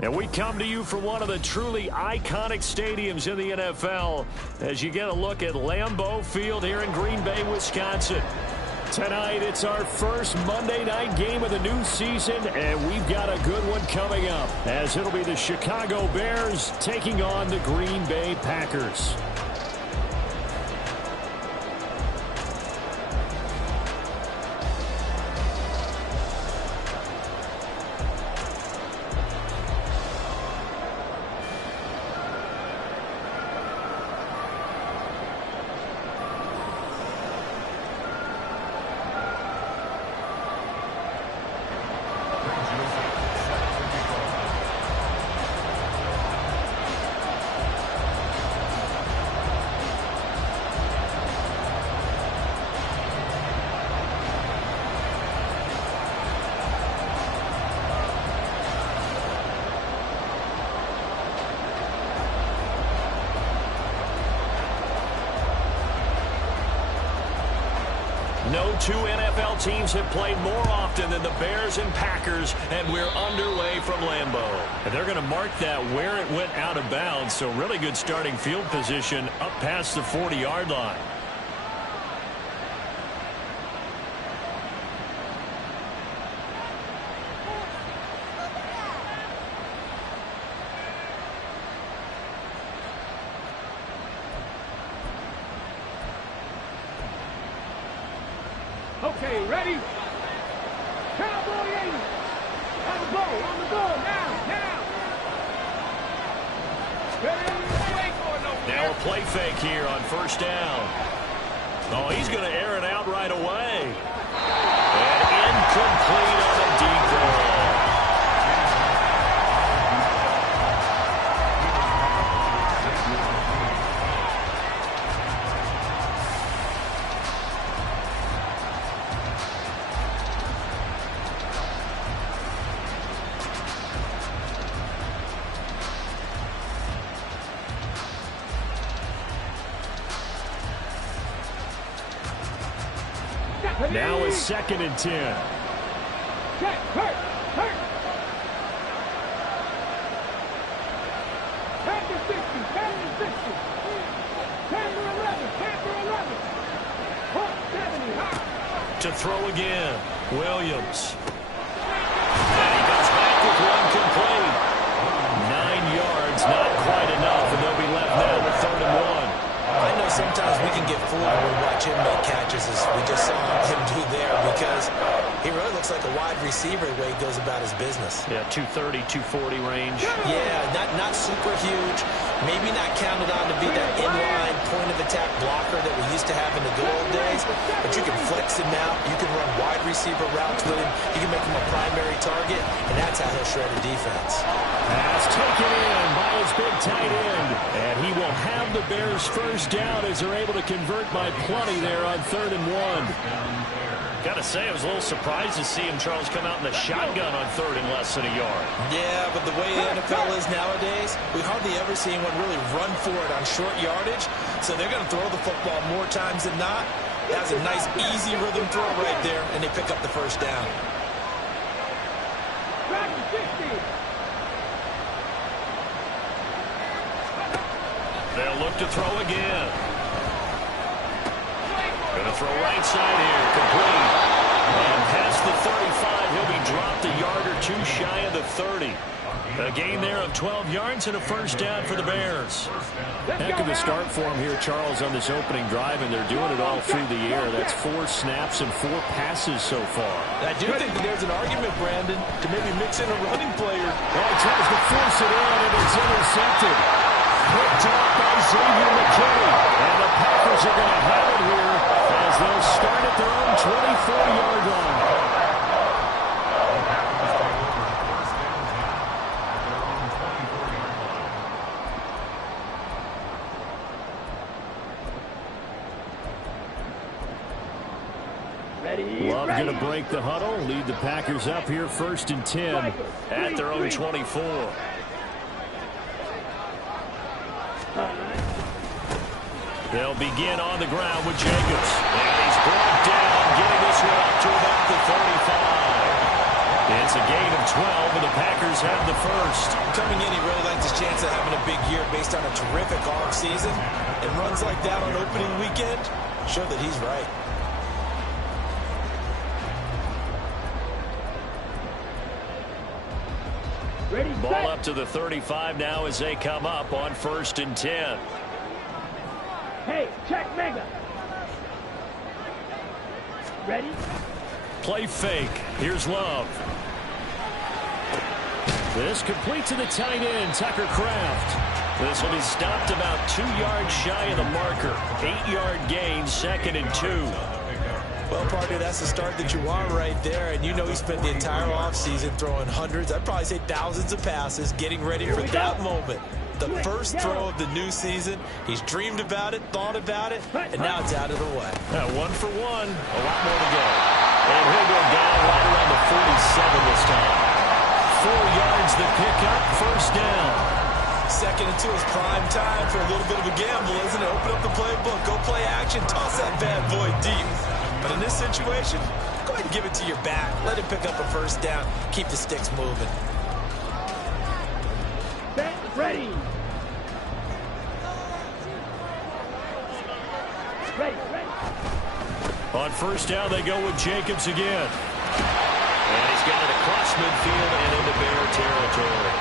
And we come to you from one of the truly iconic stadiums in the NFL as you get a look at Lambeau Field here in Green Bay, Wisconsin. Tonight, it's our first Monday night game of the new season, and we've got a good one coming up, as it'll be the Chicago Bears taking on the Green Bay Packers. No two NFL teams have played more often than the Bears and Packers, and we're underway from Lambeau. And they're going to mark that where it went out of bounds, so really good starting field position up past the 40-yard line. Okay, ready? Cowboy 80. On the goal, now. Now a play fake here on first down. Oh, he's going to air it out right away. And incomplete on a deep ball. Now it's 2nd and 10. Check, hurt. 10 to 60. 10 to 11. 70, high. To throw again, Williams. And he goes back with one complete. 9 yards, not quite enough, and they'll be left now with 3rd and 1. I know sometimes we can get fooled when we watch him make catches, as we just saw him do there, because he really looks like a wide receiver the way he goes about his business. Yeah, 230, 240 range. Yeah, not super huge. Maybe not counted on to be that inline point-of-attack blocker that we used to have in the good old days, but you can flex him out. You can run wide receiver routes with him. You can make him a primary target, and that's how he'll shred a defense. Pass taken in by his big tight end, and he will have the Bears first down as they're able to convert by plenty there on 3rd and 1. Got to say, I was a little surprised to see him, Charles, come out in the shotgun on 3rd and less than a yard. Yeah, but the way the NFL is nowadays, we hardly ever see anyone really run for it on short yardage, so they're going to throw the football more times than not. That's a nice, easy rhythm throw right there, and they pick up the first down. They'll look to throw again. Going to throw right side here, complete. And past the 35, he'll be dropped a yard or two shy of the 30. A gain there of 12 yards and a first down for the Bears. Heck of a start for him here, Charles, on this opening drive, and they're doing it all through the air. That's 4 snaps and 4 passes so far. I do think that there's an argument, Brandon, to maybe mix in a running player. Oh, he tries to force it in, and it's intercepted. Picked up by Xavier McKinney. And the Packers are going to have it here as they'll start at their own 24-yard line. Love going to break the huddle, lead the Packers up here 1st and 10 at their own 24. They'll begin on the ground with Jacobs. And he's brought down, getting this one up to about the 35. It's a gain of 12, and the Packers Packers have the first. Coming in, he really liked his chance of having a big year based on a terrific offseason. And runs like that on opening weekend show that he's right. Ready, Ball set. up to the 35 now as they come up on 1st and 10. Hey, check mega. Ready? Play fake. Here's Love. This complete to the tight end, Tucker Kraft. This will be stopped about 2 yards shy of the marker. 8-yard gain, 2nd and 2. Well, partner, that's the start that you want right there. And you know he spent the entire offseason throwing hundreds, I'd probably say thousands of passes, getting ready for that moment. The first throw of the new season. He's dreamed about it, thought about it, and now it's out of the way. 1 for 1. A lot more to go. And he'll go down right around the 47 this time. 4 yards the pickup, 1st down. 2nd and 2 is prime time for a little bit of a gamble, isn't it? Open up the playbook, go play action, toss that bad boy deep. But in this situation, go ahead and give it to your back. Let him pick up a 1st down. Keep the sticks moving. Set, ready. Ready, ready. On 1st down, they go with Jacobs again. And he's got it across midfield and into Bear territory.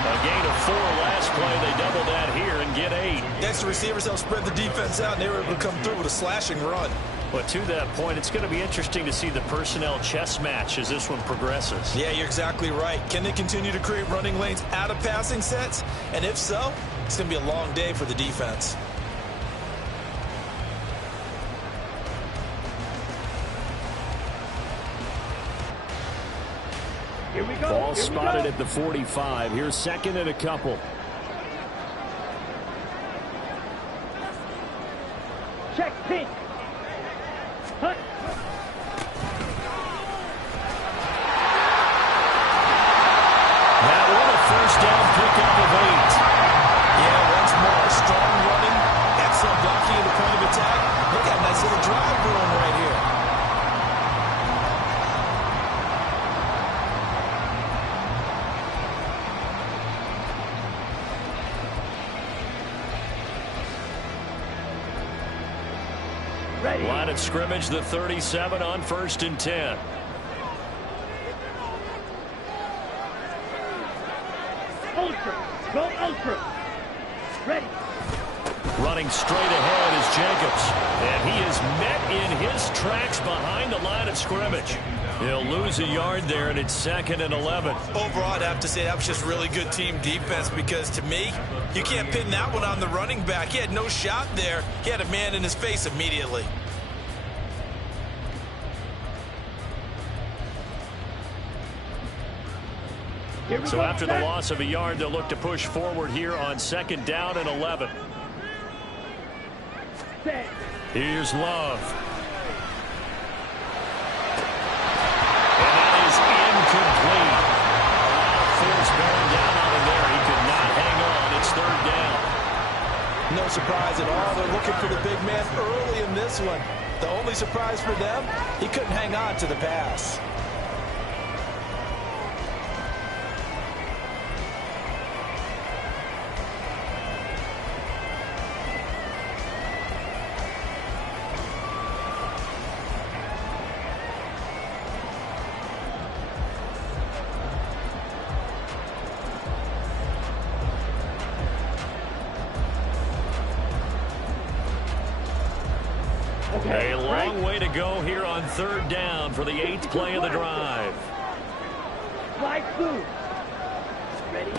A gain of 4 last play. They double that here and get 8. Next, the receivers help spread the defense out, and they were able to come through with a slashing run. But to that point, it's going to be interesting to see the personnel chess match as this one progresses. Yeah, you're exactly right. Can they continue to create running lanes out of passing sets? And if so, it's going to be a long day for the defense. Here we go. Ball Here spotted we go. at the 45. Here's 2nd and a couple. Check pink. Hunt. That one, a 1st down pickup of 8. Yeah, once more, strong running, excellent blocking at the point of attack. Look at a nice little drive going right here. Ready. Line of scrimmage, the 37 on 1st and 10. Ultra. Go ultra. Ready. Running straight ahead is Jacobs. And he is met in his tracks behind the line of scrimmage. He'll lose a yard there, and it's 2nd and 11. Overall, I'd have to say that was just really good team defense because, to me, you can't pin that one on the running back. He had no shot there. He had a man in his face immediately. Here we So go. after the Set. loss of a yard, they'll look to push forward here on 2nd down and 11. Set. Here's Love. And that is incomplete. Force bearing down on him there. He could not hang on. It's 3rd down. No surprise at all. They're looking for the big man early in this one. The only surprise for them, he couldn't hang on to the pass. Okay. A long way to go here on 3rd down for the 8th play of the drive. Fly through. Ready.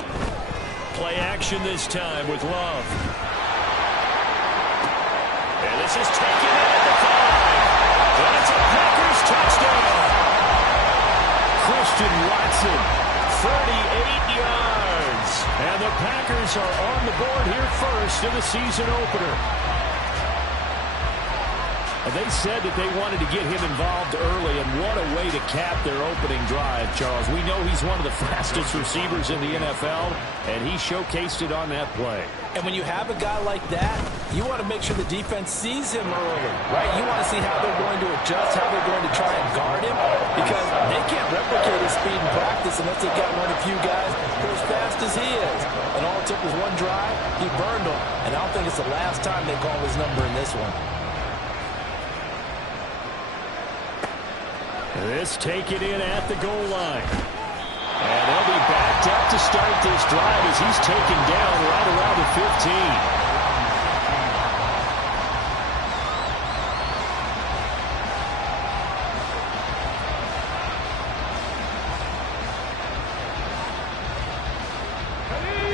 Play action this time with Love. And this is taken in at the 5. And it's a Packers touchdown. Christian Watson, 38 yards. And the Packers are on the board here first in the season opener. And they said that they wanted to get him involved early, and what a way to cap their opening drive, Charles. We know he's one of the fastest receivers in the NFL, and he showcased it on that play. And when you have a guy like that, you want to make sure the defense sees him early, right? You want to see how they're going to adjust, how they're going to try and guard him, because they can't replicate his speed in practice unless they've got one of the few guys who are as fast as he is. And all it took was one drive, he burned them. And I don't think it's the last time they call his number in this one. This taken in at the goal line. And they'll be backed up to start this drive as he's taken down right around the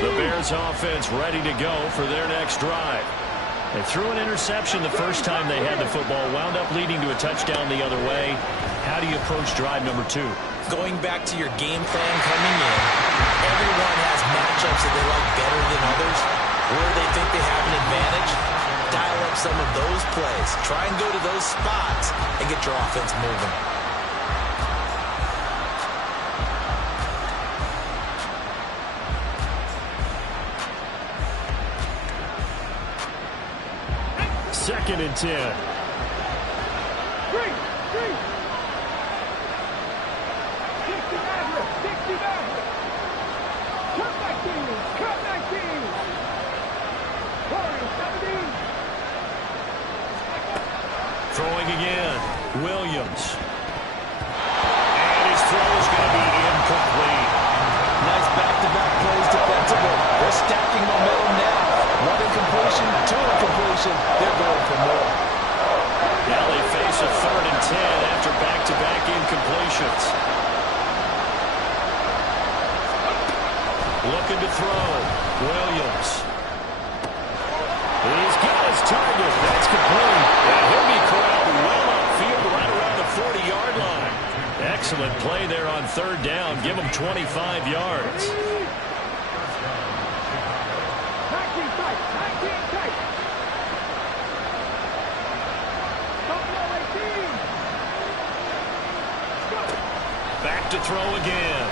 15. The Bears offense ready to go for their next drive. They threw an interception the first time they had the football, wound up leading to a touchdown the other way. How do you approach drive number 2? Going back to your game plan coming in, everyone has matchups that they like better than others. Where they think they have an advantage, dial up some of those plays. Try and go to those spots and get your offense moving. Second and 10. Three. 60 back. Cut 19. 17. Throwing again. Williams. And his throw is going to be incomplete. Nice back-to-back plays defensively. They're stacking momentum now. One incompletion, two incompletion. They're going for more. Now they face a 3rd and 10 after back-to-back incompletions. Looking to throw. Williams. He's got his target. That's complete. And he'll be corralled well upfield right around the 40-yard line. Excellent play there on 3rd down. Give him 25 yards. 19 tight. Back to throw again.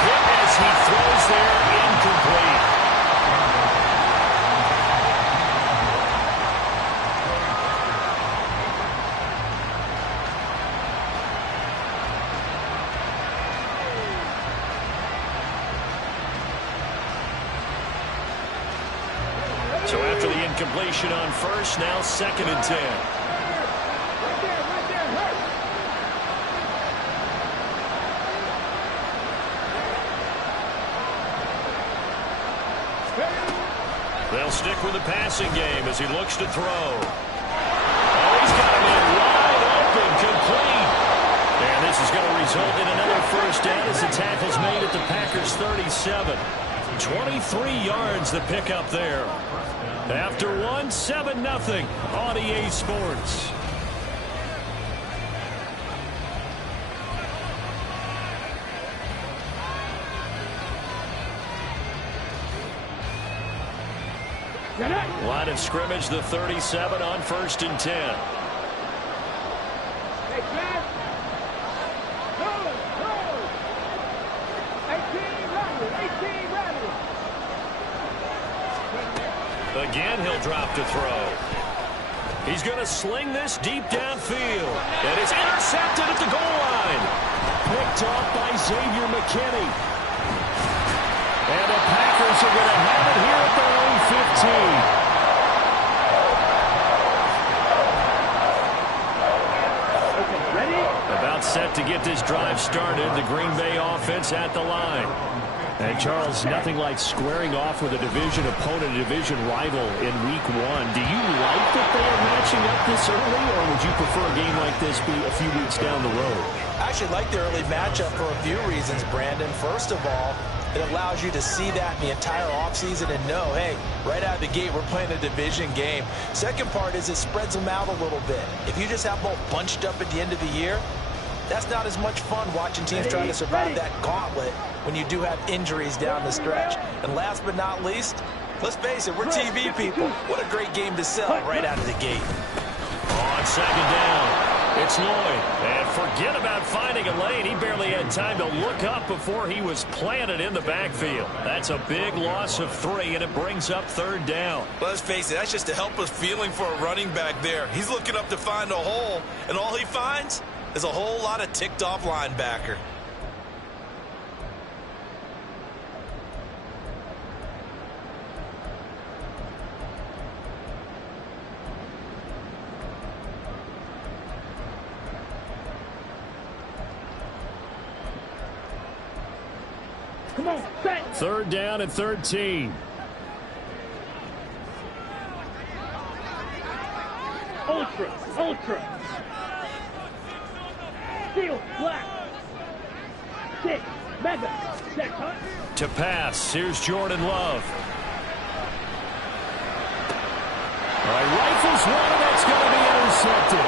Hit as he throws there, incomplete. So after the incompletion on 1st, now 2nd and 10. They'll stick with the passing game as he looks to throw. Oh, he's got him in wide open, complete. And this is going to result in another 1st down as the tackle's made at the Packers' 37. 23 yards the pickup there. After 7-0 on EA Sports. Line of scrimmage, the 37 on 1st and 10. Hey, Chad. Go. 18 Riley. Again, he'll drop to throw. He's going to sling this deep downfield. And it's intercepted at the goal line. Picked off by Xavier McKinney. And the Packers are going to have it here at their own 15. About set to get this drive started. The Green Bay offense at the line. And, Charles, nothing like squaring off with a division opponent, a division rival in Week 1. Do you like that they are matching up this early, or would you prefer a game like this be a few weeks down the road? I actually like the early matchup for a few reasons, Brandon. First of all, it allows you to see that in the entire offseason and know, hey, right out of the gate, we're playing a division game. Second part is it spreads them out a little bit. If you just have them all bunched up at the end of the year, that's not as much fun watching teams trying to survive that gauntlet when you do have injuries down the stretch. And last but not least, let's face it, we're TV people. What a great game to sell right out of the gate. On second down, it's Lloyd. And forget about finding a lane. He barely had time to look up before he was planted in the backfield. That's a big loss of 3, and it brings up third down. Let's face it, that's just a helpless feeling for a running back there. He's looking up to find a hole, and all he finds is a whole lot of ticked-off linebacker. Come on, set. Third down and 13. Ultra, ultra. Steel, black. 6, mega. Set, huh? To pass, here's Jordan Love. All right, rifles one, and that's going to be intercepted.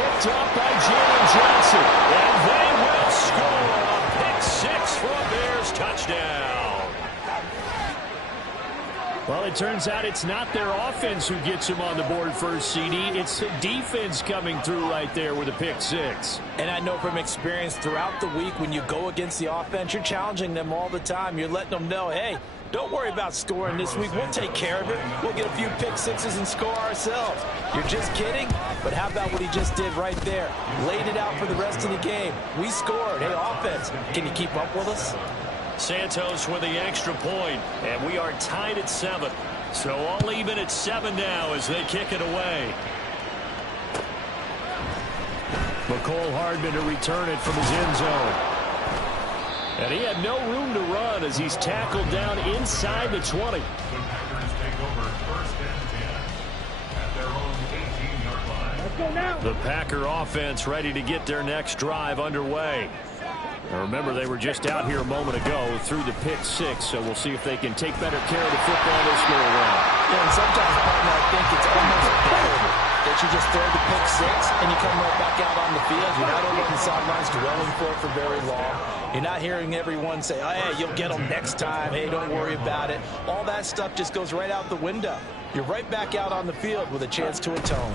Picked up by Jalen Johnson. And they will score a pick 6 for a Bears touchdown. Well, it turns out it's not their offense who gets them on the board first, CD. It's the defense coming through right there with a pick 6. And I know from experience throughout the week, when you go against the offense, you're challenging them all the time. You're letting them know, hey, don't worry about scoring this week. We'll take care of it. We'll get a few pick 6s and score ourselves. You're just kidding? But how about what he just did right there? Laid it out for the rest of the game. We scored. Hey, offense, can you keep up with us? Santos with the extra point, and we are tied at 7. So all even at 7 now as they kick it away. McCole Hardman to return it from his end zone. And he had no room to run as he's tackled down inside the 20. The Packers take over first and 10 at their own 18-yard line. Let's go now. The Packer offense ready to get their next drive underway. Now remember, they were just out here a moment ago through the pick 6, so we'll see if they can take better care of the football this go around. Yeah, and sometimes, partner, I think it's almost better that you just throw the pick 6 and you come right back out on the field. You're not over on the sidelines dwelling for very long. You're not hearing everyone say, oh, hey, you'll get them next time. Hey, don't worry about it. All that stuff just goes right out the window. You're right back out on the field with a chance to atone.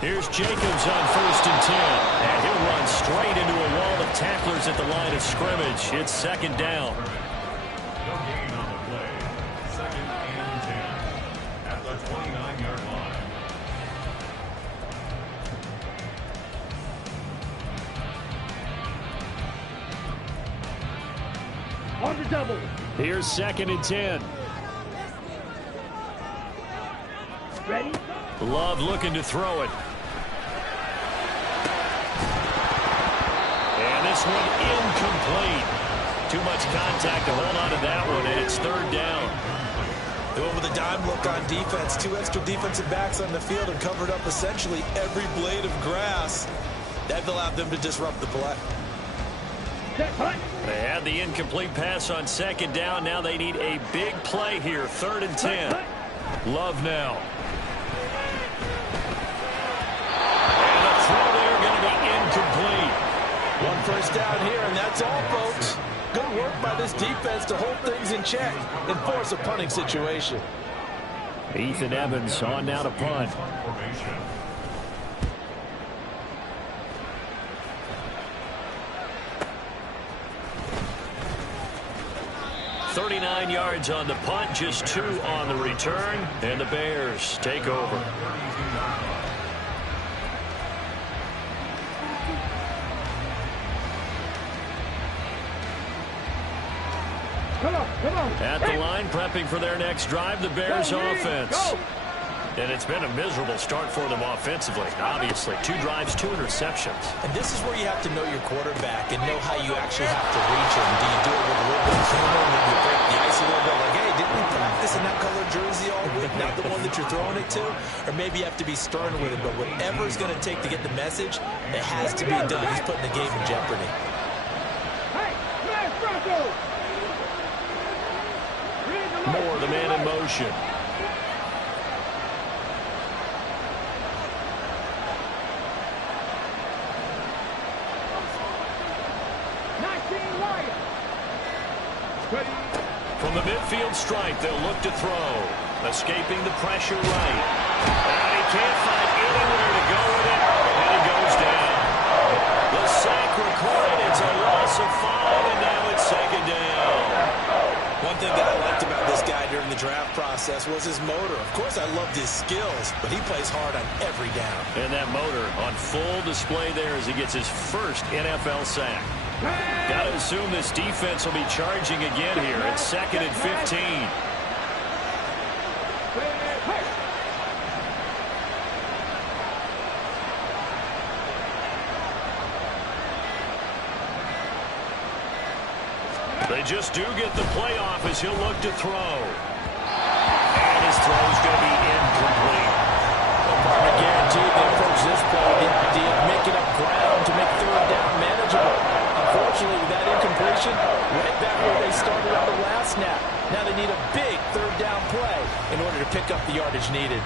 Here's Jacobs on first and 10. And he'll run straight into a wall of tacklers at the line of scrimmage. It's second down. No gain on the play. Second and 10 at the 29-yard line. On the double. Here's second and 10. Ready? Love looking to throw it. And this one incomplete. Too much contact to hold on to that one, and it's third down. They went with a dime look on defense. 2 extra defensive backs on the field and covered up essentially every blade of grass. That allowed them to disrupt the play. Set, hut. They had the incomplete pass on second down. Now they need a big play here. Third and 10. Love now. And a throw there going to be incomplete. 1 first down here, and that's all, folks. Good work by this defense to hold things in check and force a punting situation. Ethan Evans on now to punt. Formation. 39 yards on the punt, just 2 on the return, and the Bears take over. Come on. At the line, prepping for their next drive, the Bears offense. Go. And it's been a miserable start for them offensively. Obviously, 2 drives, 2 interceptions. And this is where you have to know your quarterback and know how you actually have to reach him. Do you do it with a little bit of humor? Maybe you break the ice a little bit like, hey, didn't we practice in that color jersey all week? Not the one that you're throwing it to? Or maybe you have to be stern with it. But whatever it's going to take to get the message, it has to be done. He's putting the game in jeopardy. Hey, smash Broncos. Moore, the man in motion. From the midfield stripe, they'll look to throw. Escaping the pressure right. And he can't find deciding where to go with it, and he goes down. The sack recorded. It's a loss of 5, and now it's second down. One thing that I liked about this guy during the draft process was his motor. Of course, I loved his skills, but he plays hard on every down. And that motor on full display there as he gets his first NFL sack. Got to assume this defense will be charging again here. It's second and 15. They just do get the playoff as he'll look to throw. And his throw's going to be incomplete. I guarantee they approach this play with the idea of making up ground to make third down manageable. Unfortunately, with that incompletion, right back where they started on the last snap. Now they need a big third down play in order to pick up the yardage needed.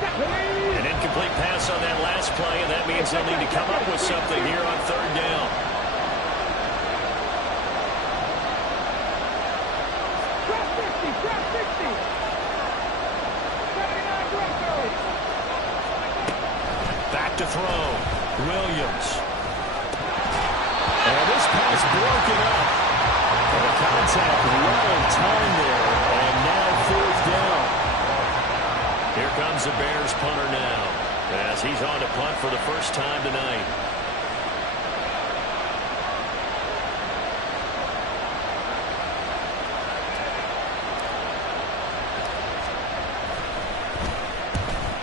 An incomplete pass on that last play, and that means they'll need to come up with something here on third down. Back to throw. Williams. And this pass broken up. And the contact well timed there, and now fourth down. Here comes the Bears punter now, as he's on to punt for the first time tonight.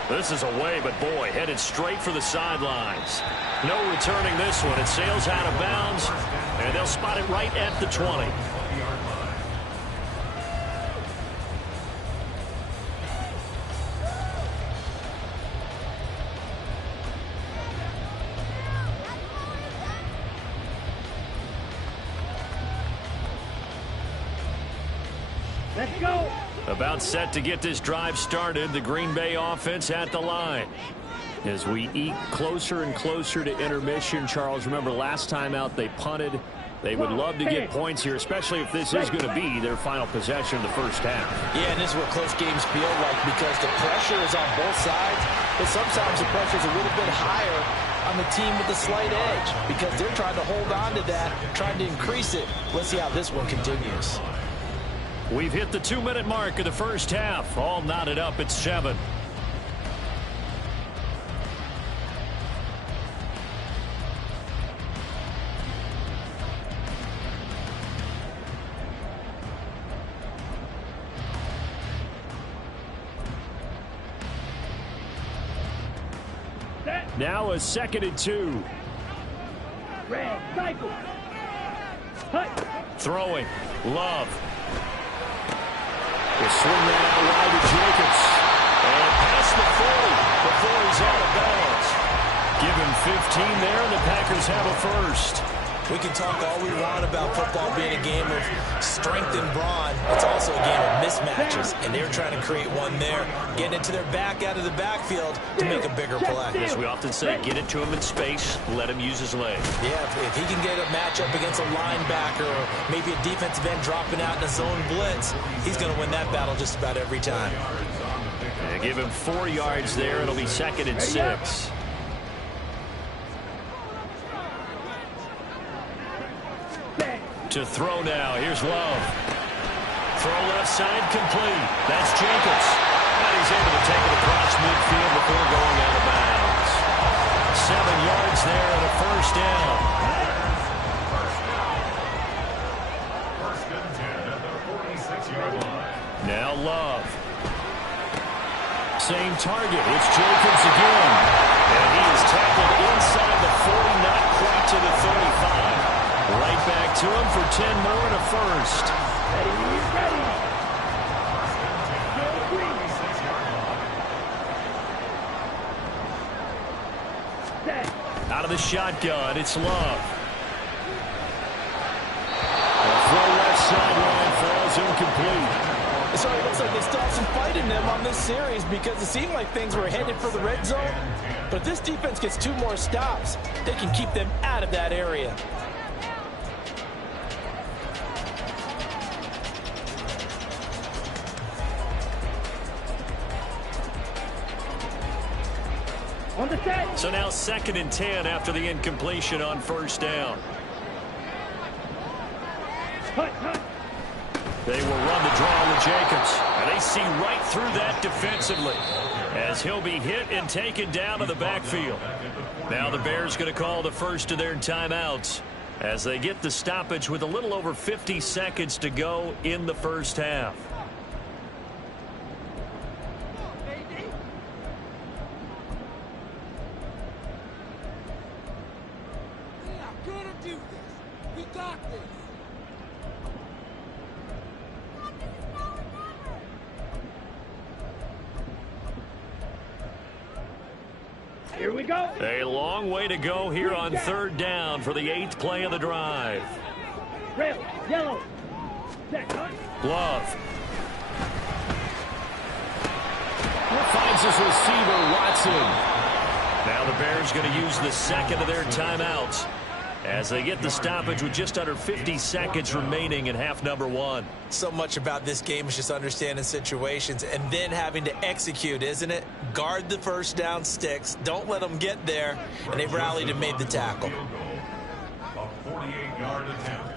This is away, but boy, headed straight for the sidelines. No returning this one. It sails out of bounds, and they'll spot it right at the 20. Let's go. About set to get this drive started, the Green Bay offense at the line. As we eke closer and closer to intermission, Charles, remember last time out they punted. They would love to get points here, especially if this is going to be their final possession of the first half. Yeah, and this is what close games feel like because the pressure is on both sides, but sometimes the pressure is a little bit higher on the team with the slight edge because they're trying to hold on to that, trying to increase it. Let's see how this one continues. We've hit the 2-minute mark of the first half. All knotted up at 7. Now a 2nd and 2. Red, cycle. Hut. Throwing. Love. We'll swing that out wide to Jacobs. And past the 40 before he's out of bounds. Give him 15 there, and the Packers have a first. We can talk all we want about football being a game of strength and brawn. It's also a game of mismatches, and they're trying to create one there, getting it to their back out of the backfield to make a bigger play. As we often say, get it to him in space, let him use his legs. Yeah, if he can get a matchup against a linebacker or maybe a defensive end dropping out in a zone blitz, he's going to win that battle just about every time. And give him 4 yards there. It'll be 2nd and 6. To throw now. Here's Love. Throw left side complete. That's Jacobs. And he's able to take it across midfield before going out of bounds. 7 yards there and a first down. First and 10 at the 46-yard line. Now Love. Same target. It's Jacobs again. And he is tackled inside the 40, not quite to the 35. Right back to him for 10 more and a first. Ready, ready. Out of the shotgun, it's Love. The throw left sideline falls incomplete. So it looks like they still have some fight in them on this series because it seemed like things were headed for the red zone. But if this defense gets 2 more stops, they can keep them out of that area. So now 2nd and 10 after the incompletion on first down. They will run the draw with Jacobs. And they see right through that defensively as he'll be hit and taken down to the backfield. Now the Bears going to call the first of their timeouts as they get the stoppage with a little over 50 seconds to go in the first half. Here we go. A long way to go here on 3rd down for the 8th play of the drive. Red, yellow. Set, cut. Glove. Finds his receiver, Watson. Now the Bears going to use the 2nd of their timeouts as they get the stoppage with just under 50 seconds remaining in half number 1. So much about this game is just understanding situations and then having to execute, isn't it? Guard the first down sticks. Don't let them get there. And they've rallied and made the tackle. A 48-yard attempt.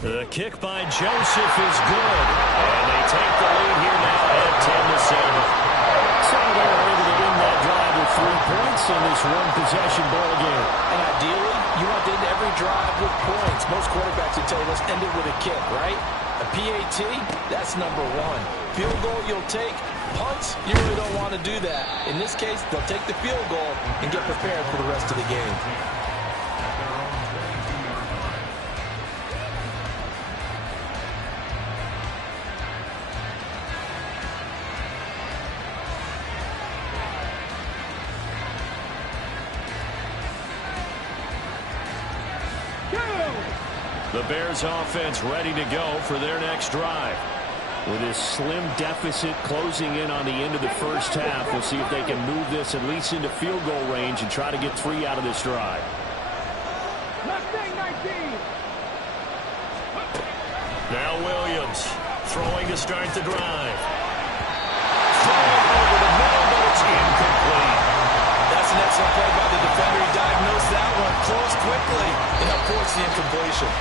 The kick by Joseph is good. And they take the lead here now at 10-7. So they were able to win that drive with 3 points in this one-possession ball game. And ideally, you want to end every drive with points. Most quarterbacks would tell you, let's end it with a kick, right? A PAT, that's number 1. Field goal you'll take. Punts, you really don't want to do that. In this case, they'll take the field goal and get prepared for the rest of the game. The Bears offense ready to go for their next drive. With this slim deficit closing in on the end of the first half, we'll see if they can move this at least into field goal range and try to get 3 out of this drive. Now Williams throwing to start the drive. Throwing over the middle, but it's incomplete. That's an excellent play by the defender. He diagnosed that one, closed quickly, and forced the incompletion.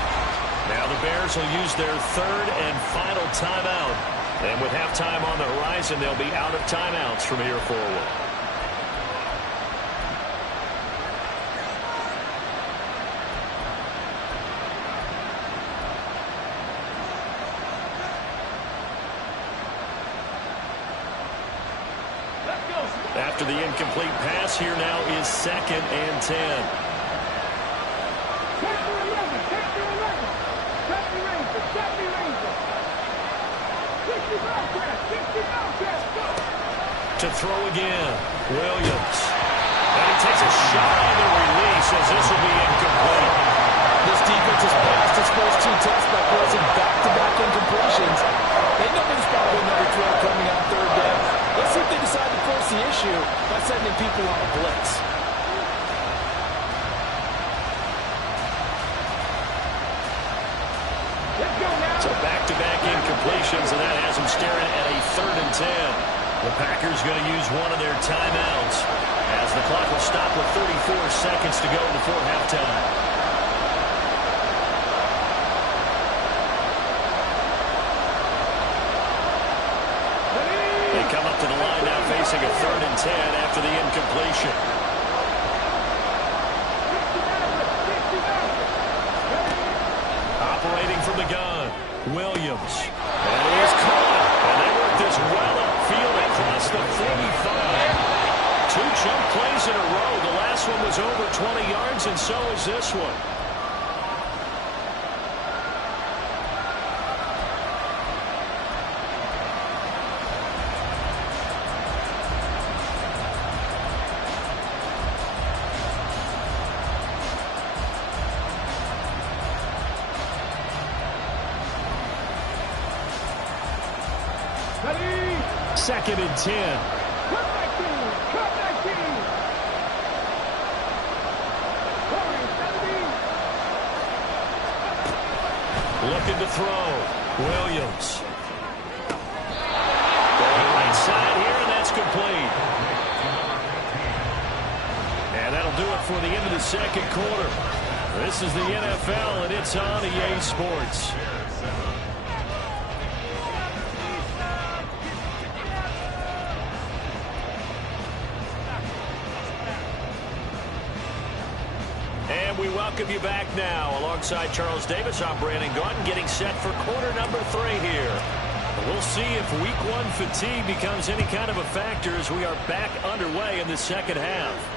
Now the Bears will use their 3rd and final timeout. And with halftime on the horizon, they'll be out of timeouts from here forward. After the incomplete pass, here now is 2nd and 10. To throw again, Williams. And he takes a shot on the release as this will be incomplete. This defense has passed its first 2 tests by forcing back-to-back incompletions. They know there's probably another throw coming on 3rd down. Let's see if they decide to force the issue by sending people on a blitz. So back-to-back incompletions, and that has them staring at a 3rd and 10. The Packers going to use one of their timeouts as the clock will stop with 34 seconds to go before halftime. They come up to the line now facing a 3rd and 10 after the incompletion. Operating from the gun, Williams. And he is caught. And they work this well upfield across the 45. 2 jump plays in a row. The last one was over 20 yards, and so is this one. Second and 10. Looking to throw. Williams. Going right side here, and that's complete. before the end of the second quarter. This is the NFL, and it's on EA Sports. And we welcome you back now. Alongside Charles Davis, I'm Brandon Gaudin, getting set for quarter number 3 here. We'll see if week 1 fatigue becomes any kind of a factor as we are back underway in the second half.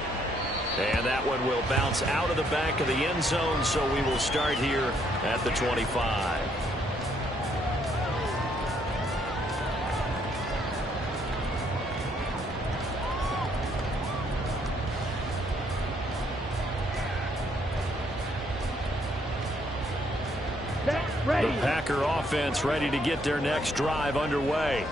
And that one will bounce out of the back of the end zone, so we will start here at the 25. The Packer offense ready to get their next drive underway.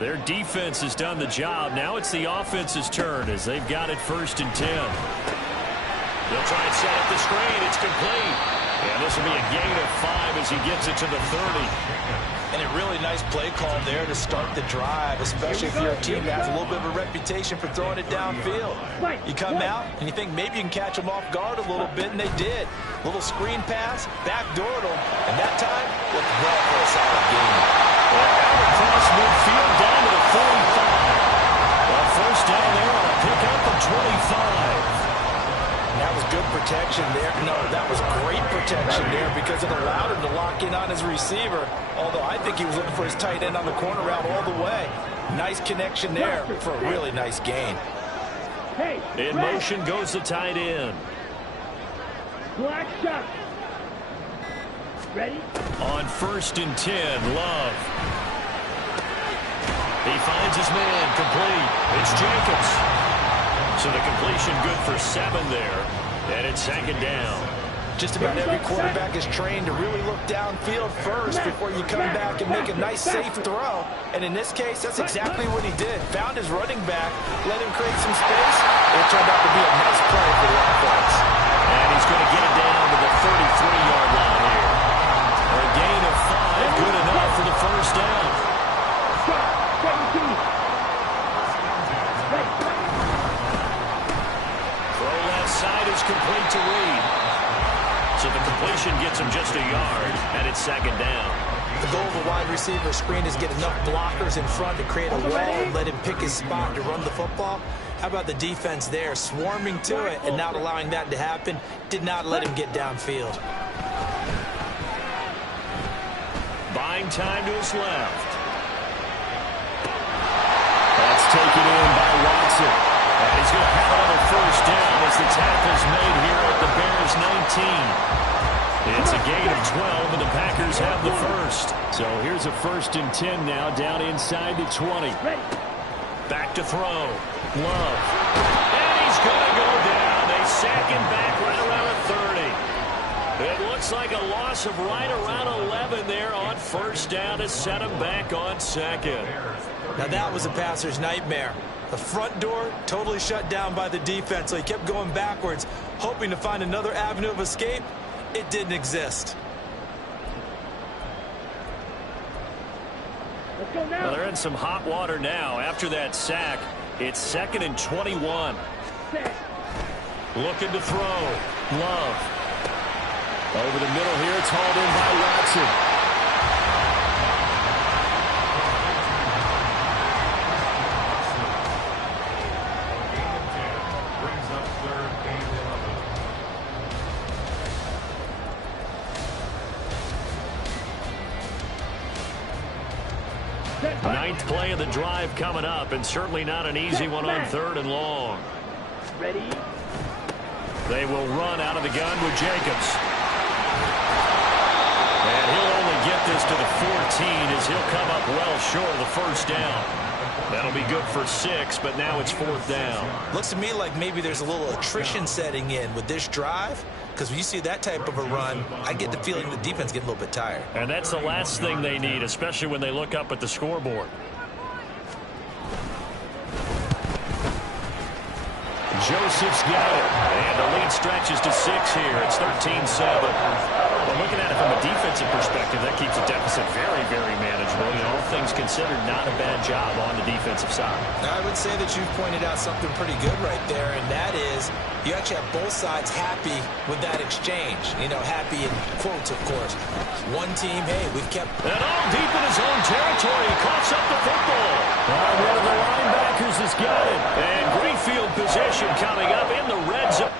Their defense has done the job. Now it's the offense's turn as they've got it 1st and 10. They'll try and set up the screen. It's complete. And this will be a gain of 5 as he gets it to the 30. And a really nice play call there to start the drive, especially if your team has a little bit of a reputation for throwing it downfield. You come out and you think maybe you can catch them off guard a little bit, and they did. Little screen pass, backdoored them, and that time looked well for a solid game. Out across midfield down to the 45. Well, 1st down there on a pickup of 25. That was good protection there. No, that was great protection there because it allowed him to lock in on his receiver. Although I think he was looking for his tight end on the corner route all the way. Nice connection there for a really nice gain. In motion goes the tight end. Black shot. Ready? On 1st and 10, Love. He finds his man, complete. It's Jacobs. So the completion good for 7 there. And it's 2nd down. Just about every quarterback is trained to really look downfield first before you come back and make a nice, safe throw. And in this case, that's exactly what he did. Found his running back, let him create some space. It turned out to be a nice play for the offense. And he's going to get it down to the 33-yard line here. A gain of 5, good enough for the 1st down. Throw left side is complete to Reed. So the completion gets him just a yard, and it's 2nd down. The goal of a wide receiver screen is get enough blockers in front to create a wall and let him pick his spot to run the football. How about the defense there, swarming to it and not allowing that to happen? Did not let him get downfield. Buying time to his left. That's taken in by Watson. And he's going to have another 1st down as the tackle's made here at the Bears 19. It's a gain of 12, and the Packers have the 1st. So here's a 1st and 10 now, down inside the 20. Back to throw. Love. And he's going to go down. They sack him back right around the 30. It looks like a loss of right around 11 there on 1st down to set him back on 2nd. Now that was a passer's nightmare. The front door totally shut down by the defense, so he kept going backwards, hoping to find another avenue of escape. It didn't exist. Let's go now. Well, they're in some hot water now. After that sack, it's 2nd and 21. Looking to throw. Love. Over the middle here, it's hauled in by Watson. Ninth play of the drive coming up, and certainly not an easy one on 3rd and long. Ready? They will run out of the gun with Jacobs. And he'll only get this to the 14 as he'll come up well short of the 1st down. That'll be good for 6, but now it's 4th down. Looks to me like maybe there's a little attrition setting in with this drive, because when you see that type of a run, I get the feeling the defense getting a little bit tired. And that's the last thing they need, especially when they look up at the scoreboard. Joseph's got it, and the lead stretches to 6 here. It's 13-7. Well, looking at it from a defensive perspective, that keeps the deficit very, very manageable. You know, all things considered, not a bad job on the defensive side. I would say that you've pointed out something pretty good right there, and that is you actually have both sides happy with that exchange. You know, happy in quotes, of course. One team, hey, we've kept... And all deep in his own territory. He coughs up the football. One of the linebackers has got it. And great field position coming up in the red zone.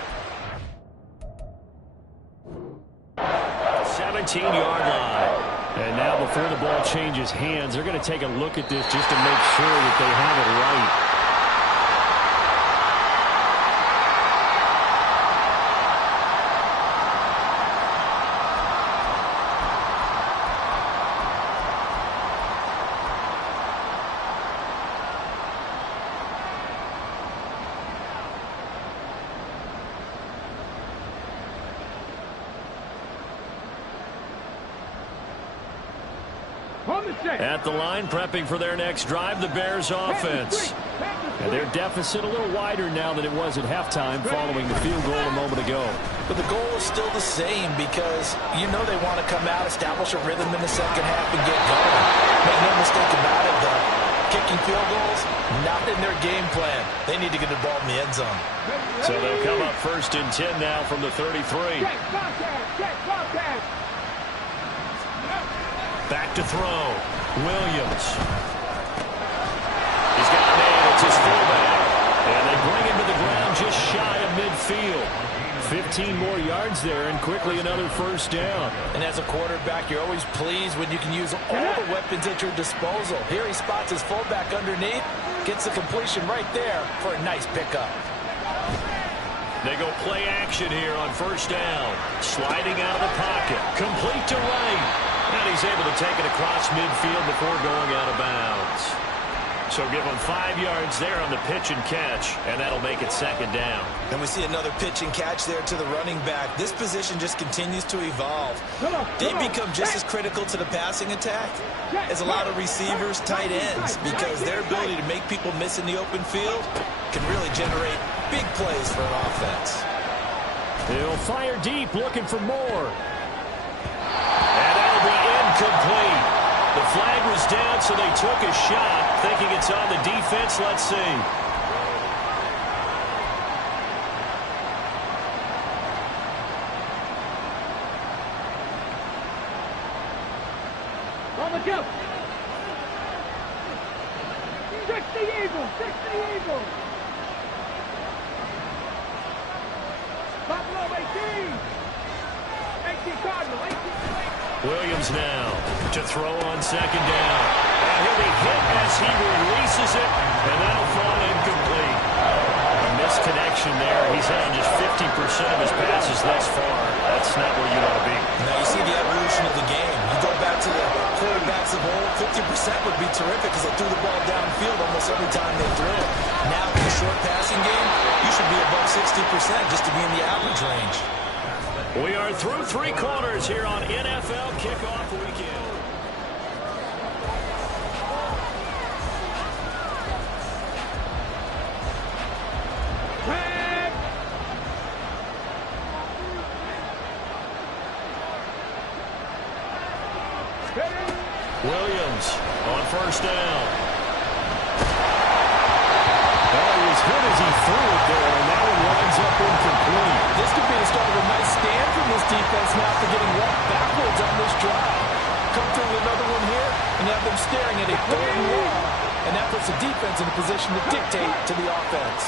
17-yard line. And now before the ball changes hands, they're going to take a look at this just to make sure that they have it right. At the line, prepping for their next drive, the Bears offense. And their deficit a little wider now than it was at halftime following the field goal a moment ago. But the goal is still the same because you know they want to come out, establish a rhythm in the second half, and get going. Make no mistake about it, though. Kicking field goals, not in their game plan. They need to get the ball in the end zone. So they'll come up 1st and 10 now from the 33. Back to throw. Williams. He's got a man. It's his fullback. And they bring him to the ground just shy of midfield. 15 more yards there and quickly another 1st down. And as a quarterback, you're always pleased when you can use all the weapons at your disposal. Here he spots his fullback underneath. Gets the completion right there for a nice pickup. They go play action here on 1st down. Sliding out of the pocket. Complete to right. And he's able to take it across midfield before going out of bounds. So give him 5 yards there on the pitch and catch, and that'll make it 2nd down. And we see another pitch and catch there to the running back. This position just continues to evolve. They become just as critical to the passing attack as a lot of receivers, tight ends, because their ability to make people miss in the open field can really generate big plays for an offense. He'll fire deep, looking for more. And that'll be incomplete. The flag was down, so they took a shot, thinking it's on the defense. Let's see. On the go. 60 Eagles, 60 Eagles. Buffalo 18. 18 Cardinal, 18. Williams now to throw on 2nd down. And he'll be hit as he releases it, and that'll fall incomplete. A misconnection there. He's on just 50% of his passes thus far. That's not where you want to be. Now you see the evolution of the game. You go back to the quarterbacks of old, 50% would be terrific because they threw the ball downfield almost every time they threw it. Now in the short passing game, you should be above 60% just to be in the average range. We are through 3 quarters here on NFL Kickoff Weekend. Williams on 1st down. Well, he was hit as he threw it there, and that one winds up incomplete. This could be the start of a nice stand from this defense now after getting walked backwards on this drive. Come through with another one here and have them staring at a 3rd and long. And that puts the defense in a position to dictate to the offense.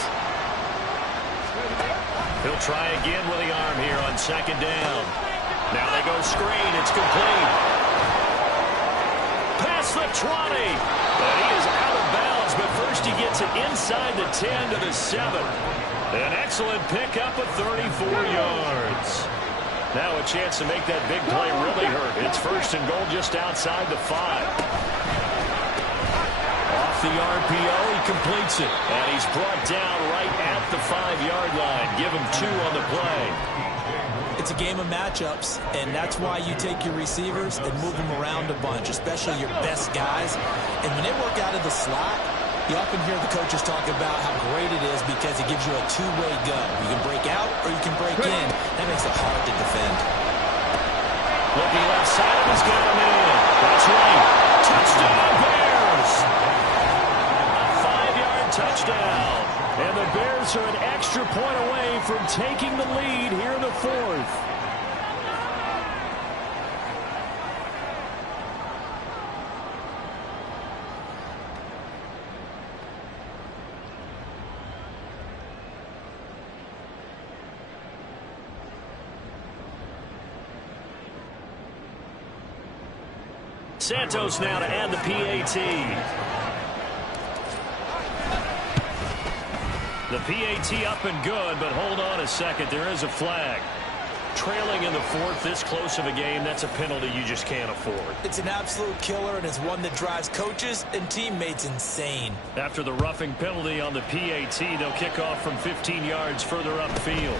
He'll try again with the arm here on 2nd down. Now they go screen. It's complete. Past the 20. And he is out of bounds, but first he gets it inside the 10 to the 7. An excellent pickup of 34 yards. Now a chance to make that big play really hurt. It's 1st and goal just outside the 5. Off the RPO, he completes it. And he's brought down right at the 5-yard line. Give him 2 on the play. It's a game of matchups, and that's why you take your receivers and move them around a bunch, especially your best guys. And when they work out of the slot, you often hear the coaches talk about how great it is because it gives you a two-way go. You can break out or you can break in. That makes it hard to defend. Looking left side of his got him in. That's right. Touchdown, Bears. A 5-yard touchdown. And the Bears are an extra point away from taking the lead here in the fourth. Santos now to add the PAT. The PAT up and good, but hold on a second. There is a flag. Trailing in the fourth, this close of a game, that's a penalty you just can't afford. It's an absolute killer, and it's one that drives coaches and teammates insane. After the roughing penalty on the PAT, they'll kick off from 15 yards further upfield.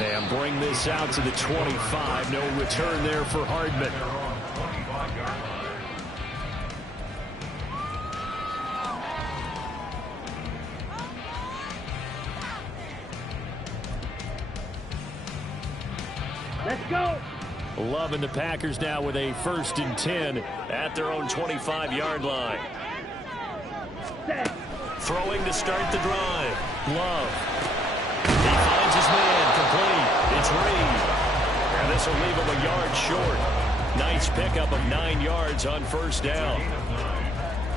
And bring this out to the 25. No return there for Hardman. Let's go. Loving the Packers now with a 1st and 10 at their own 25-yard line. Set. Throwing to start the drive. Love. He finds his man. Complete. It's Reed. And this will leave him a yard short. Nice pickup of 9 yards on 1st down.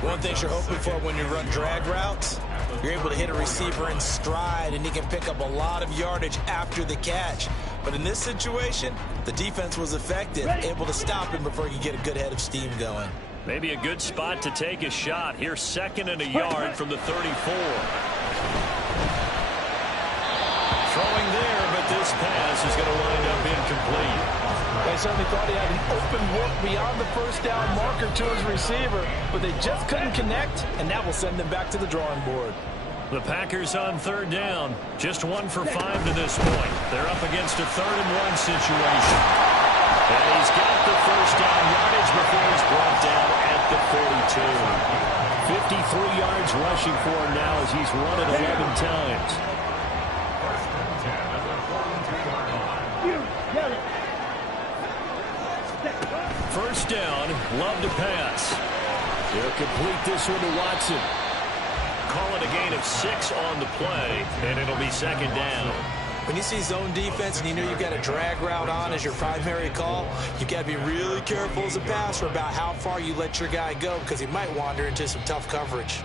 One thing you're hoping for when you run drag routes, you're able to hit a receiver in stride, and he can pick up a lot of yardage after the catch. But in this situation, the defense was effective, able to stop him before he could get a good head of steam going. Maybe a good spot to take a shot. Here's 2nd and a yard from the 34. Throwing there, but this pass is going to wind up incomplete. They certainly thought he had an open look beyond the 1st down marker to his receiver, but they just couldn't connect, and that will send them back to the drawing board. The Packers on 3rd down. Just 1 for 5 to this point. They're up against a 3rd and 1 situation. And he's got the 1st down yardage before he's brought down at the 42. 53 yards rushing for him now as he's run it 11 times. 1st down, Love to pass. He'll complete this one to Watson. Call it a gain of 6 on the play, and it'll be 2nd down. When you see zone defense and you know you've got a drag route on as your primary call, you've got to be really careful as a passer about how far you let your guy go, because he might wander into some tough coverage.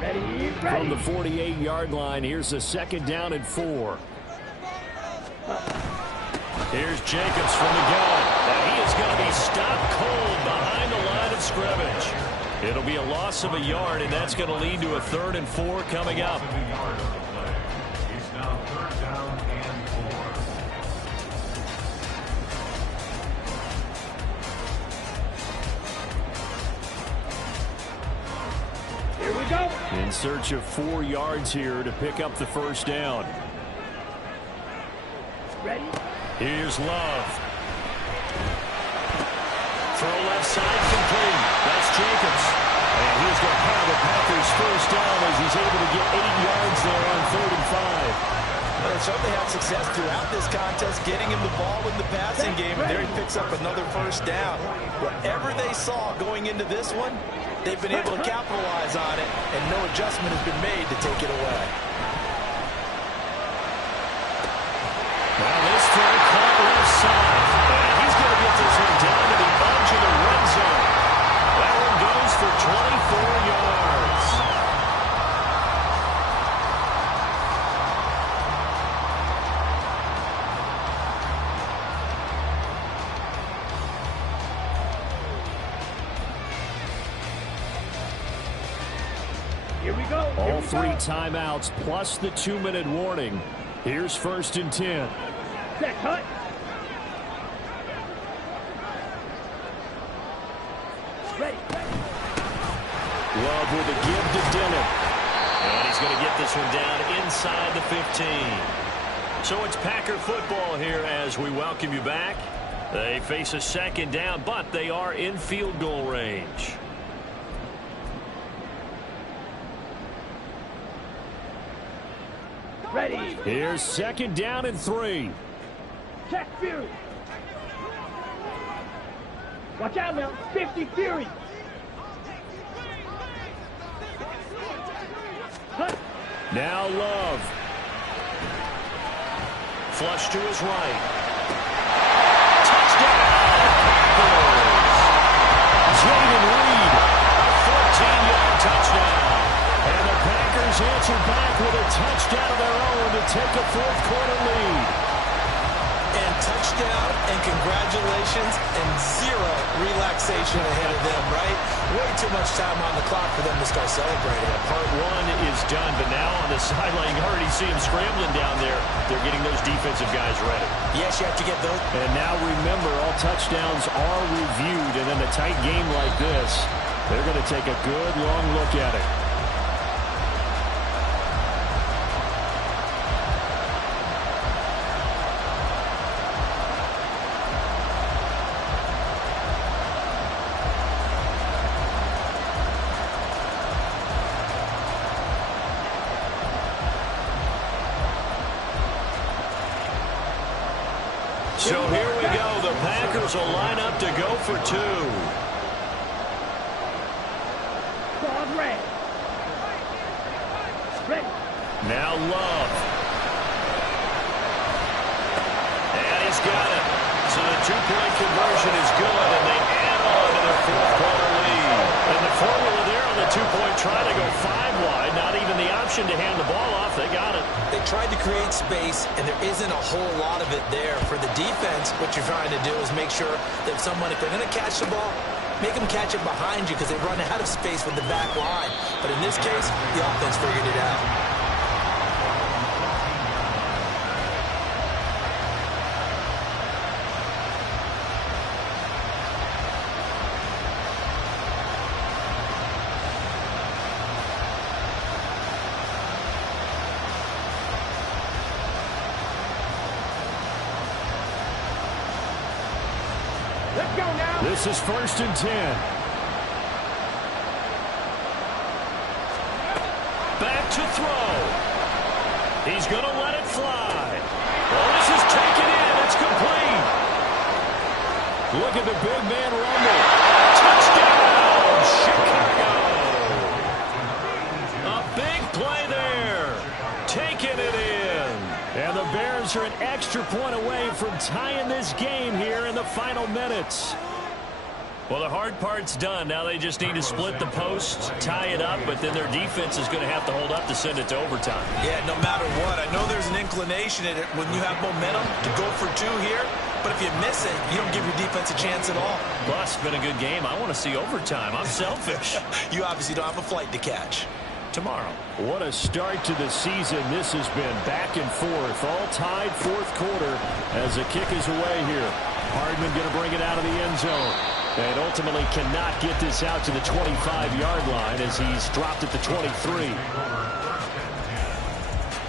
Ready. From the 48-yard line, here's a 2nd down and 4. Here's Jacobs from the gun. And he is going to be stopped cold behind the line of scrimmage. It'll be a loss of a yard, and that's going to lead to a 3rd and 4 coming up. It's now 3rd down and 4. Here we go. In search of 4 yards here to pick up the 1st down. Ready. Here's Love. Throw left side complete. That's Jacobs. And he's going to have the Packers 1st down as he's able to get 8 yards there on 3rd and 5. Well, they certainly had success throughout this contest, getting him the ball in the passing game, and there he picks up another 1st down. Whatever they saw going into this one, they've been able to capitalize on it, and no adjustment has been made to take it away. Now this throw caught left side. And he's going to get this one down to the edge of the red zone. That one goes for 24 yards. Here we go. All 3 timeouts plus the 2-minute warning. Here's 1st and 10. Set. Cut. Ready. Love with a give to Dillon. And he's going to get this one down inside the 15. So it's Packer football here as we welcome you back. They face a 2nd down, but they are in field goal range. Ready. Here's 2nd down and 3. Check Fury. Watch out now. 50 Fury. Hunt. Now Love. Flush to his right. Touchdown! Jaden Reed. A 14-yard touchdown. And the Packers answer back with a touchdown of their own to take a 4th quarter lead. And touchdown and congratulations and 0 relaxation ahead of them, right? Way too much time on the clock for them to start celebrating. Part 1 is done, but now on the sideline, you already see him scrambling down there. They're getting those defensive guys ready. Yes, you have to get those. And now remember, all touchdowns are reviewed, and in a tight game like this, they're going to take a good long look at it. So here we go. The Packers will line up to go for 2. Squad red. Ready. Now Love. And he's got it. So the 2-point conversion is good, and they add on to their 4th quarter lead. And the formula there on the 2-point try to go 5 wide. Not even the option to hand the ball off. They got it. They tried to create space, and there isn't a whole lot of it there. For the defense, what you're trying to do is make sure that if they're going to catch the ball, make them catch it behind you because they run out of space with the back line. But in this case, the offense figured it out. Let's go now. This is 1st and 10. Back to throw. He's going to let it fly. Well, this is taken in. It's complete. Look at the big man rumble. Touchdown, Chicago. A big play there. Taking it in. And the Bears are an extra point away from tying this game here in the final minutes. Well, the hard part's done. Now they just need to split the post, tie it up, but then their defense is going to have to hold up to send it to overtime. Yeah, no matter what. I know there's an inclination in it when you have momentum to go for 2 here, but if you miss it, you don't give your defense a chance at all. Plus, it's been a good game. I want to see overtime. I'm selfish. You obviously don't have a flight to catch. Tomorrow. What a start to the season this has been. Back and forth, all tied 4th quarter as the kick is away here. Hardman going to bring it out of the end zone. And ultimately cannot get this out to the 25-yard line as he's dropped at the 23.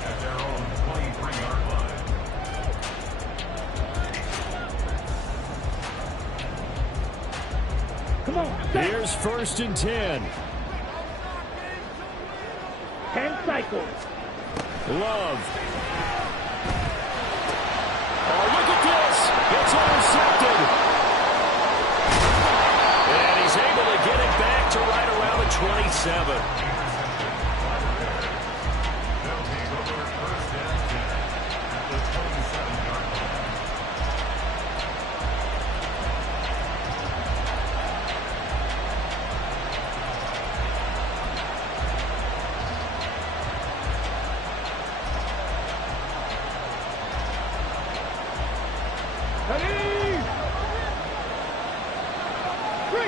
At their own 23-yard line. Come on. Here's 1st and 10. 10 cycles. Love. Oh, look at this. It's intercepted. And he's able to get it back to right around the 27. They'll take over 1st and 10 at the 27-yard line. Ready. 3.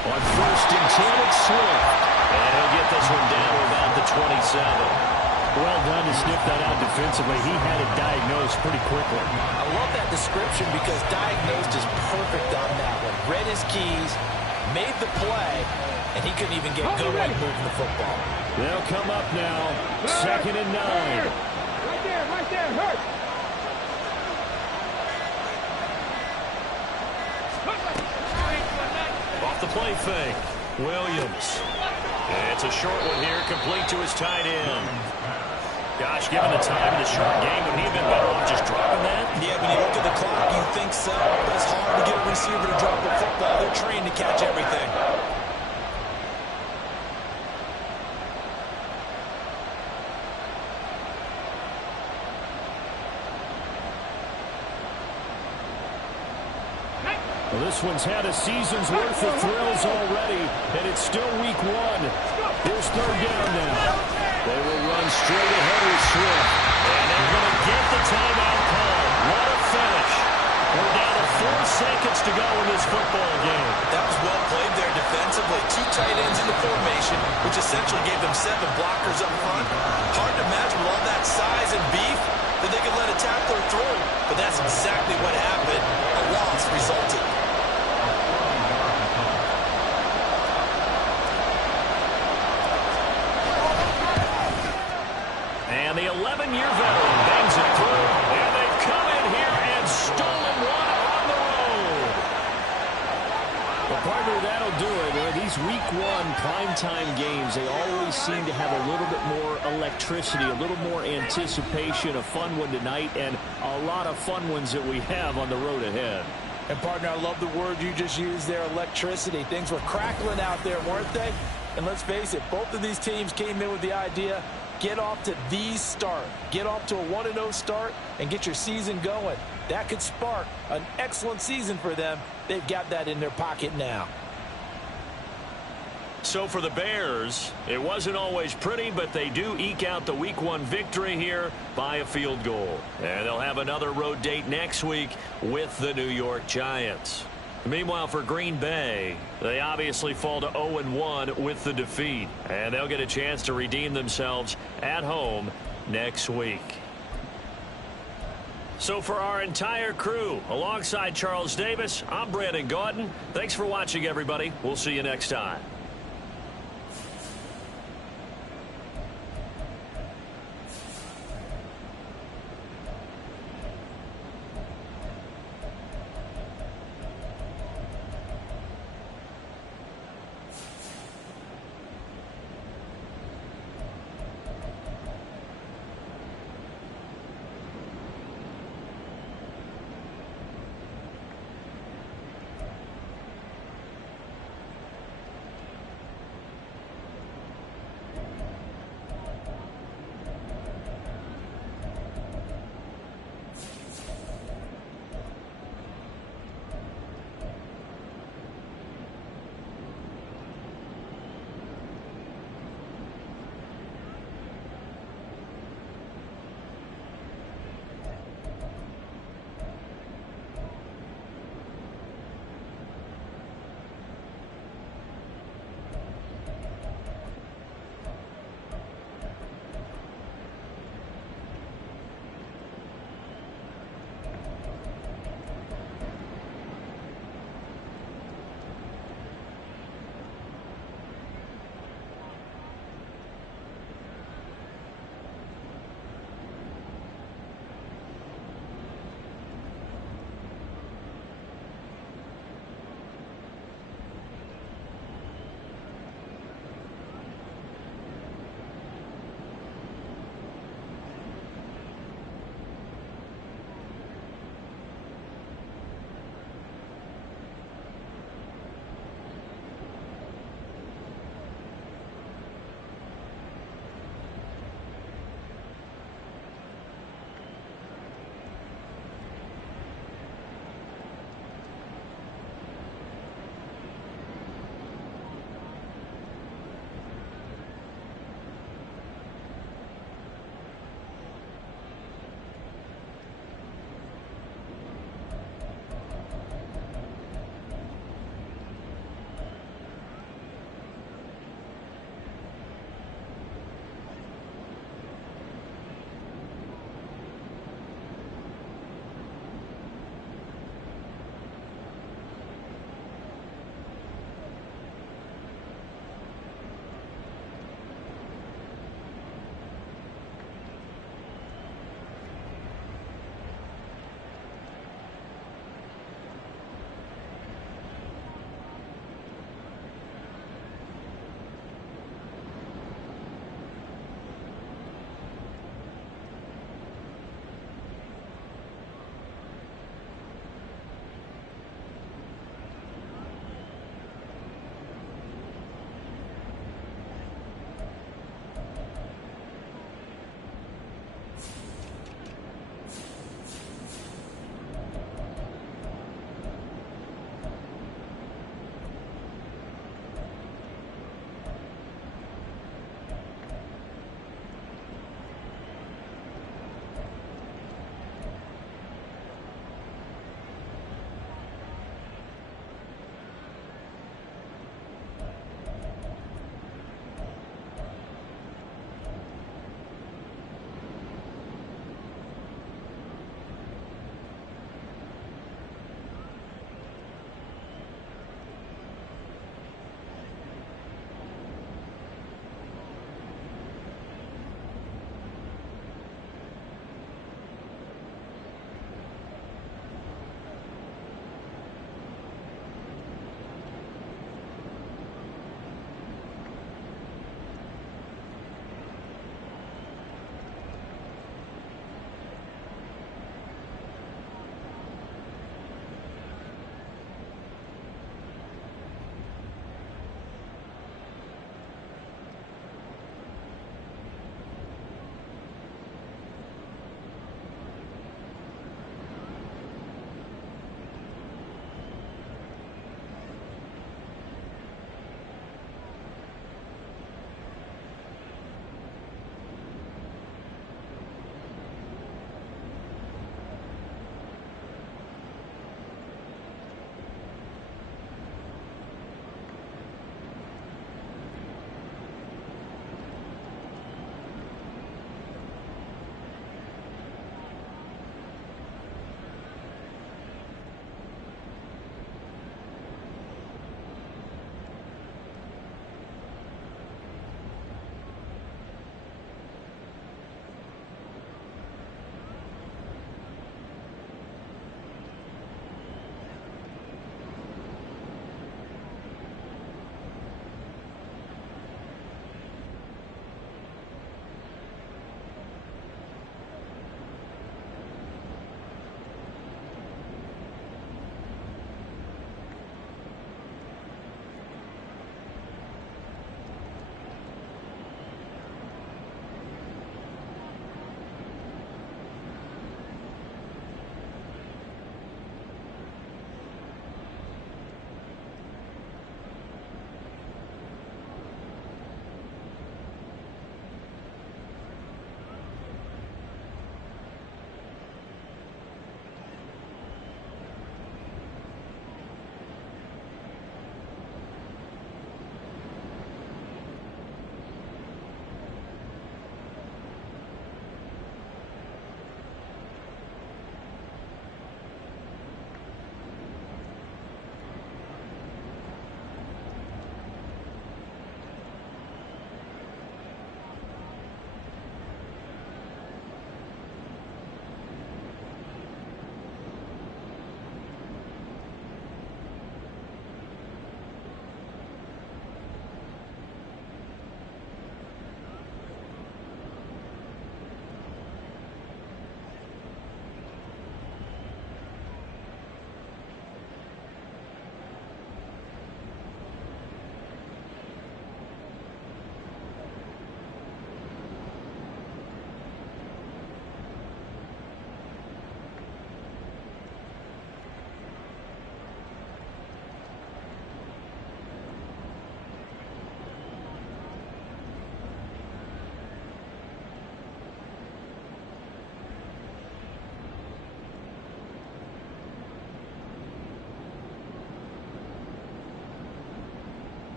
On 1st and 10, it's Swift. And he'll get this one down to about the 27. Well done to sniff that out defensively. He had it diagnosed pretty quickly. I love that description because diagnosed is perfect on that one. Read his keys, made the play, and he couldn't even get going moving the football. They'll come up now. 2nd and 9. Right there, hurt. Off the play fake. Williams. It's a short one here, complete to his tight end. Gosh, given the time in the short game, would he have been better off just dropping that? Yeah, when you look at the clock, you think so. But it's hard to get a receiver to drop a football. They're trained to catch everything. Well, this one's had a season's worth of thrills already, and it's still week 1. Here's third down now. They will run straight ahead with Swift. And they're going to get the timeout call. What a finish. We're down to 4 seconds to go in this football game. That was well played there defensively. 2 tight ends in the formation, which essentially gave them 7 blockers up front. Hard to imagine with all that size and beef that they could let a tackler through. But that's exactly what happened. A loss resulted. And the 11-year veteran bangs it through. And they've come in here and stolen one on the road. Well, partner, that'll do it. These week 1 primetime games, they always seem to have a little bit more electricity, a little more anticipation, a fun one tonight, and a lot of fun ones that we have on the road ahead. And, partner, I love the word you just used there, electricity. Things were crackling out there, weren't they? And let's face it, both of these teams came in with the idea, get off to the start. Get off to a 1-0 start and get your season going. That could spark an excellent season for them. They've got that in their pocket now. So for the Bears, it wasn't always pretty, but they do eke out the week 1 victory here by a field goal. And they'll have another road date next week with the New York Giants. Meanwhile, for Green Bay, they obviously fall to 0-1 with the defeat. And they'll get a chance to redeem themselves at home next week. So for our entire crew, alongside Charles Davis, I'm Brandon Gaudin. Thanks for watching, everybody. We'll see you next time.